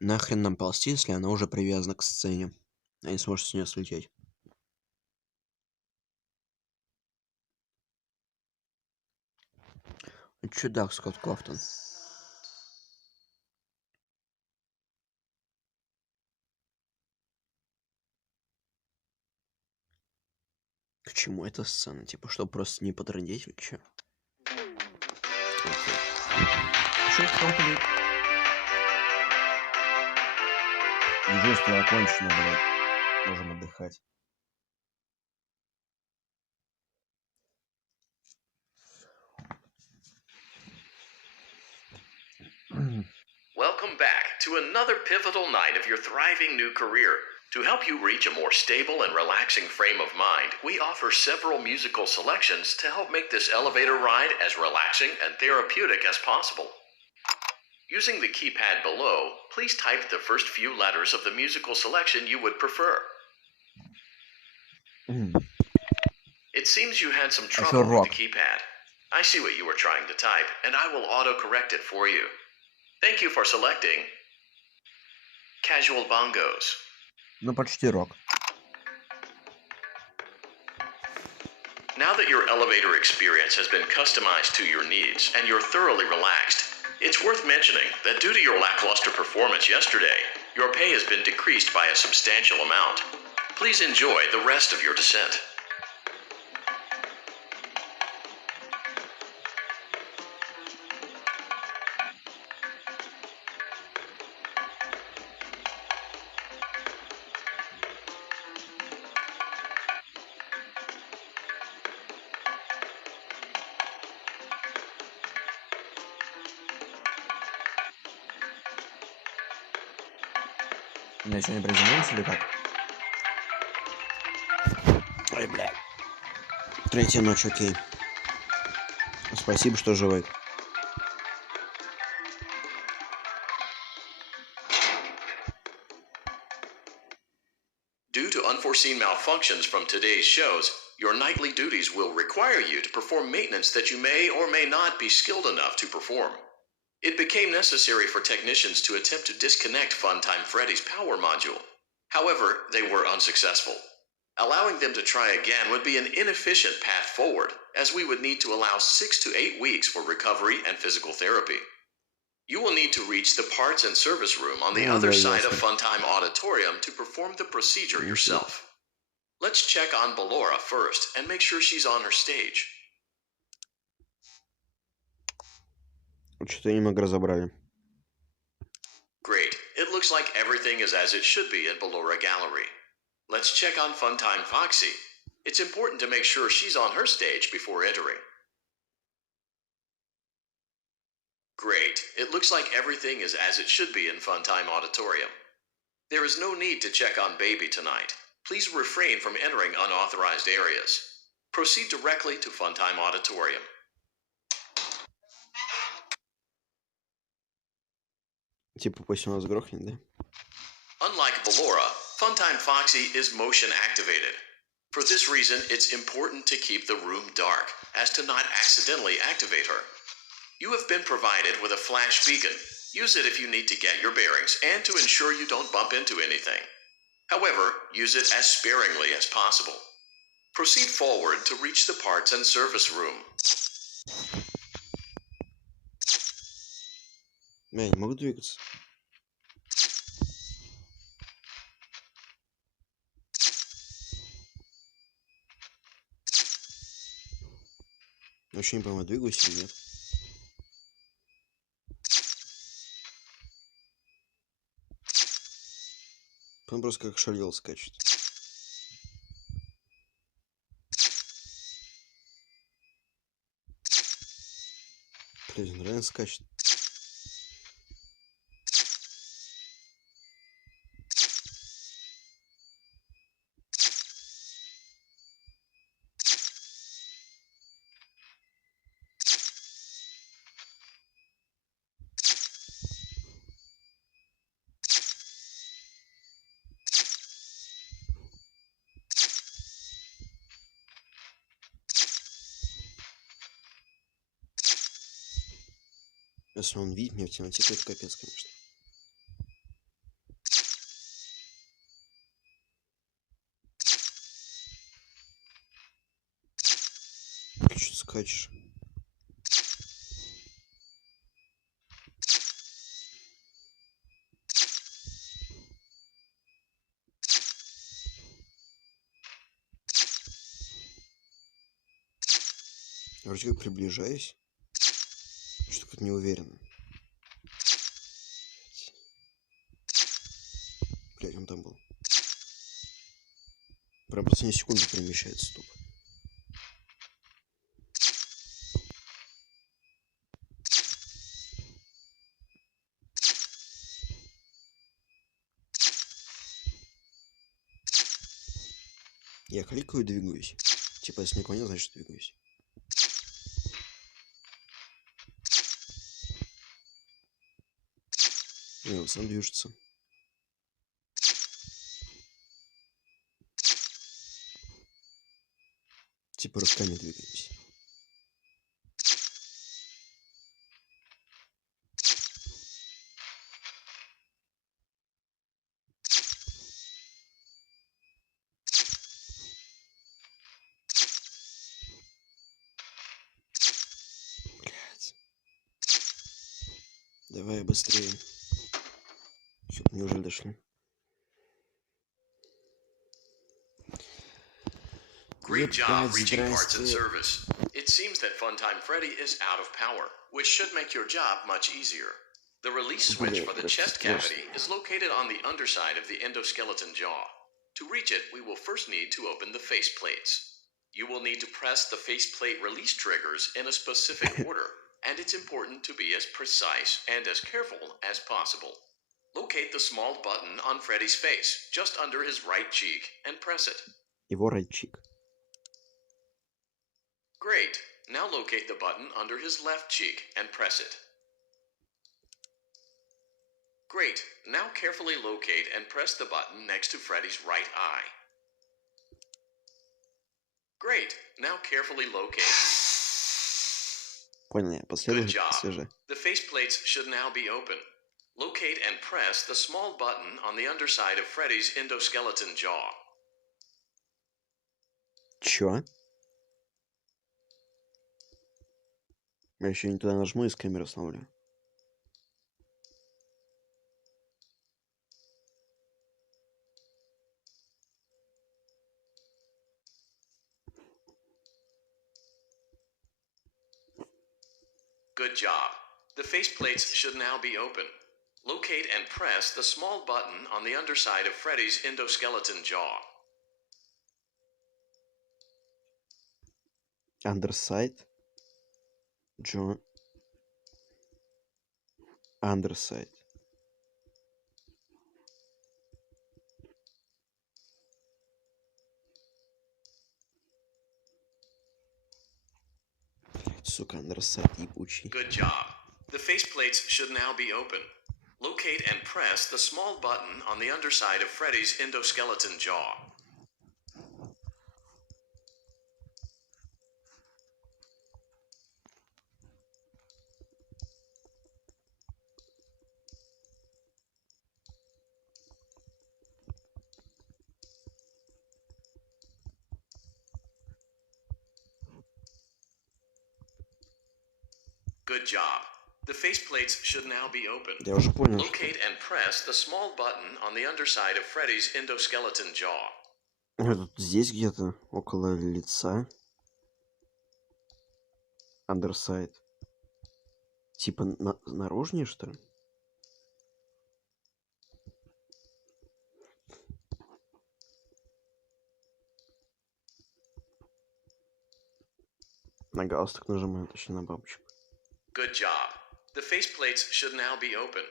Нахрен нам ползти, если она уже привязана к сцене? А не сможет с нее слететь. Чудак, Скотт Клафтон. К чему эта сцена? Типа, чтобы просто не потрындеть или чё? Что кто-то будет? Дежурство окончено, блядь. Можем отдыхать. Welcome back to another pivotal night of your thriving new career. To help you reach a more stable and relaxing frame of mind, we offer several musical selections to help make this elevator ride as relaxing and therapeutic as possible. Using the keypad below, please type the first few letters of the musical selection you would prefer. It seems you had some Еще trouble with рок. the keypad. I see what you were trying to type, and I will auto-correct it for you. Thank you for selecting Casual Bongos. Ну, почти рок. Now that your elevator experience has been customized to your needs and you're thoroughly relaxed, it's worth mentioning that due to your lackluster performance yesterday, your pay has been decreased by a substantial amount. Please enjoy the rest of your descent. Меня сегодня приземлимся или как? Ой, бля. Третья ночь, окей. Спасибо, что живой. Due to unforeseen malfunctions from today's shows, your nightly duties will require you to perform maintenance that you may or may not be skilled enough to perform. It became necessary for technicians to attempt to disconnect Funtime Freddy's power module. However, they were unsuccessful. Allowing them to try again would be an inefficient path forward, as we would need to allow 6 to 8 weeks for recovery and physical therapy. You will need to reach the parts and service room on the other side of Funtime Auditorium to perform the procedure yourself. Let's check on Ballora first and make sure she's on her stage. Что-то немного разобрали. Great. It looks like everything is as it should be in Ballora Gallery. Let's check on Funtime Foxy. It's important to make sure she's on her stage before entering. Great. It looks like everything is as it should be in Funtime Auditorium. There is no need to check on Baby tonight. Please refrain from entering unauthorized areas. Proceed directly to Funtime Auditorium. Типа пусть у нас грохнет, да? Unlike Ballora, Funtime Foxy is motion activated. For this reason, it's important to keep the room dark, as to not accidentally activate her. You have been provided with a flash beacon. Use it if you need to get your bearings and to ensure you don't bump into anything. However, use it as sparingly as possible. Proceed forward to reach the parts and service room. Я не могу двигаться. Вообще не понимаю, двигаюсь или нет. Он просто как шалел скачет. Блин, реально скачет. Если он видит меня в темноте, то это капец, конечно. Ты что скачешь? Я вроде как приближаюсь. Что-то как-то не уверен. Блять, он там был. Прям последние секунды перемещается тупо. Я кликаю и двигаюсь. Типа, если никого нет, значит двигаюсь. И он сам движется. Типа руками двигаемся. Блядь. Давай быстрее. Всё, неужели дошли? Great job Ебать, reaching parts and здрасте. service. It seems that Funtime Freddy is out of power, which should make your job much easier. The release switch for the chest cavity is located on the underside of the endoskeleton jaw. To reach it, we will first need to open the face plates. You will need to press the faceplate release triggers in a specific order, and it's important to be as precise and as careful as possible. Locate the small button on Freddy's face, just under his right cheek, and press it. Его райчик. Great. Now locate the button under his left cheek and press it. Great. Now carefully locate and press the button next to Freddy's right eye. Great. Now carefully locate. Понял я. Good Последовательно job. свяжи. The faceplates should now be open. Locate and press the small button on the underside of Freddy's endoskeleton jaw. Чё? Я еще не туда нажму и с камеры остановлю. Good job. The faceplates should now be open. Locate and press the small button on the underside of Freddy's endoskeleton jaw. Underside. Джо. Underside. Сука, underside ебучий. Good job. The faceplates should now be open. Locate and press the small button on the underside of Freddy's endoskeleton jaw. Good job. The faceplates should now be open. Я уже понял, что... Locate and press the small button on the underside of Freddy's endoskeleton jaw. Тут здесь где-то, около лица. Underside. Типа наружнее, что ли? На галстук нажимаю, точнее на бабочку. Good job. The faceplates should now be open.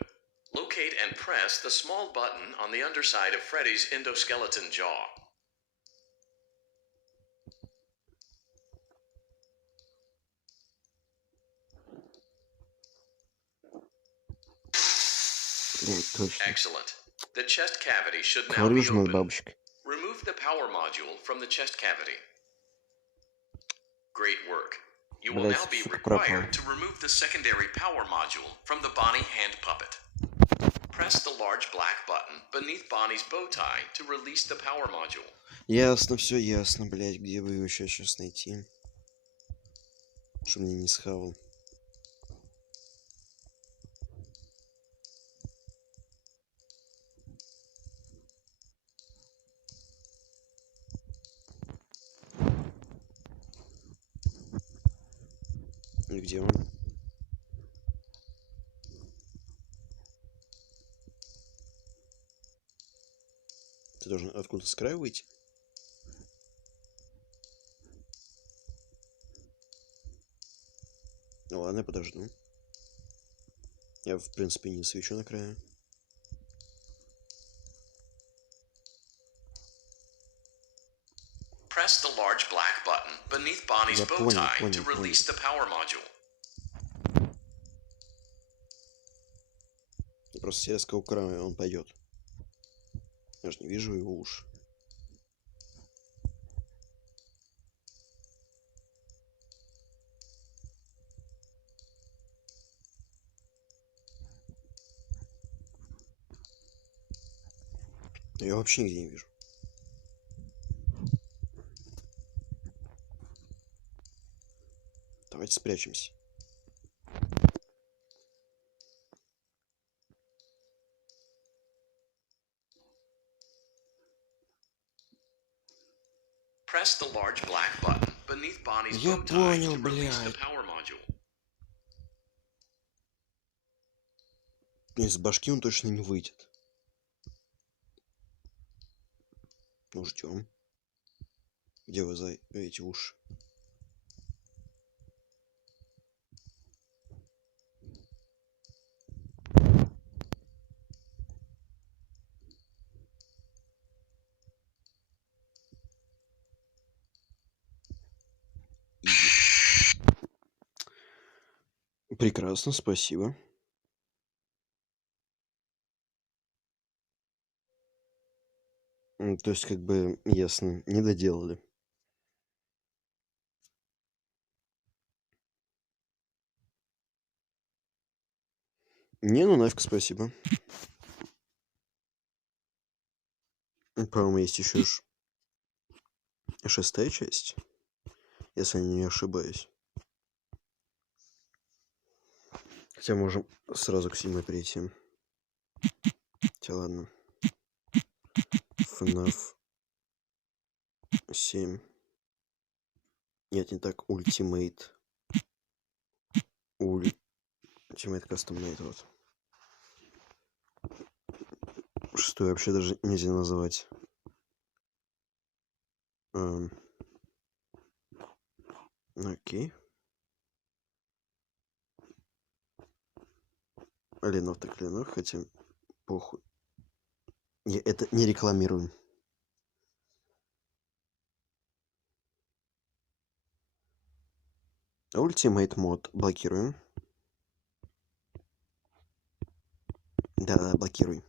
Locate and press the small button on the underside of Freddy's endoskeleton jaw. Блять, точно. Excellent. The chest cavity should now Говорю be же, моя open. бабочка. Remove the power module from the chest cavity. Great work. You will now be required to remove the secondary power module from the Bonnie hand puppet. Press the large black button beneath Bonnie's bow tie to release the power module. Ясно, все ясно, блять, где бы его еще сейчас найти? Чтобы мне не схавал. И где он? Ты должен откуда-то с края выйти? Ну ладно, я подожду. Я, в принципе, не свечу на краю. Press the large black button beneath Bonnie's bow tie to release the power module. Я просто резко у края, он пойдет. Я же не вижу его уж. Я вообще нигде не вижу. Давайте спрячемся. Press the large black button beneath Bonnie's Я bow tie понял, to release the блядь. power module. Из башки он точно не выйдет. Ну, ждем. Где вы за эти уши? Прекрасно, спасибо. То есть, как бы, ясно, не доделали. Не, ну нафиг, спасибо. По-моему, есть еще 6-я часть, если я не ошибаюсь. Хотя можем сразу к 7-й перейти. Хотя ладно. Fnaf 7. Нет, не так. Ultimate Custom Made. Вот. 6-ю вообще даже нельзя называть. Окей. Ленов так Ленов, хотя похуй. Я это не рекламирую. Ultimate мод блокируем. Да, блокируй.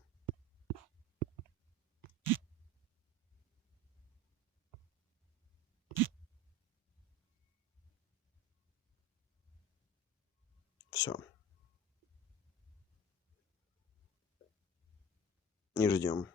Все. Не ждем.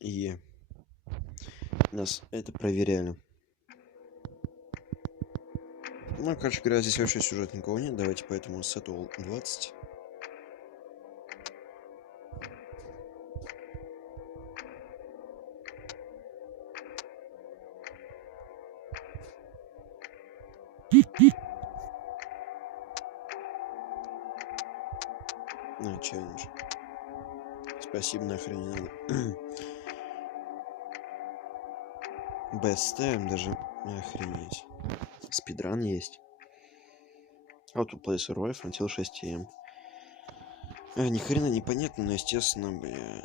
И нас это проверяли. Ну, короче говоря, здесь вообще сюжет никого нет. Давайте поэтому сетл 20. На, челлендж. Спасибо, нахрен не надо. Бест ставим даже. Охренеть. Спидран есть. How to play survive until 6 am. Ни хрена непонятно, но естественно, бля.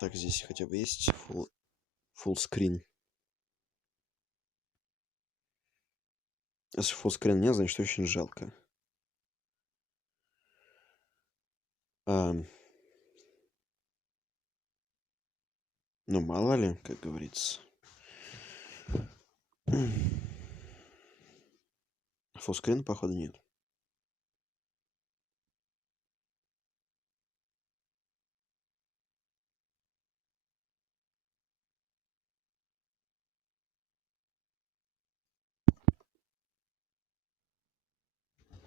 Так, здесь хотя бы есть full screen. Если full screen нет, значит очень жалко. Ну, мало ли, как говорится. Full screen, походу, нет.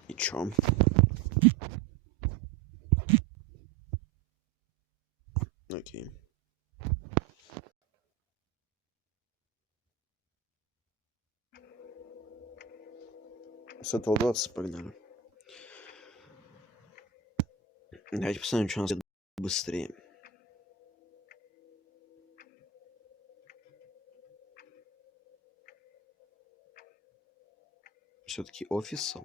И чё? Окей. С этого 20 погнали. Давайте посмотрим, что у нас будет быстрее. Все-таки офисом.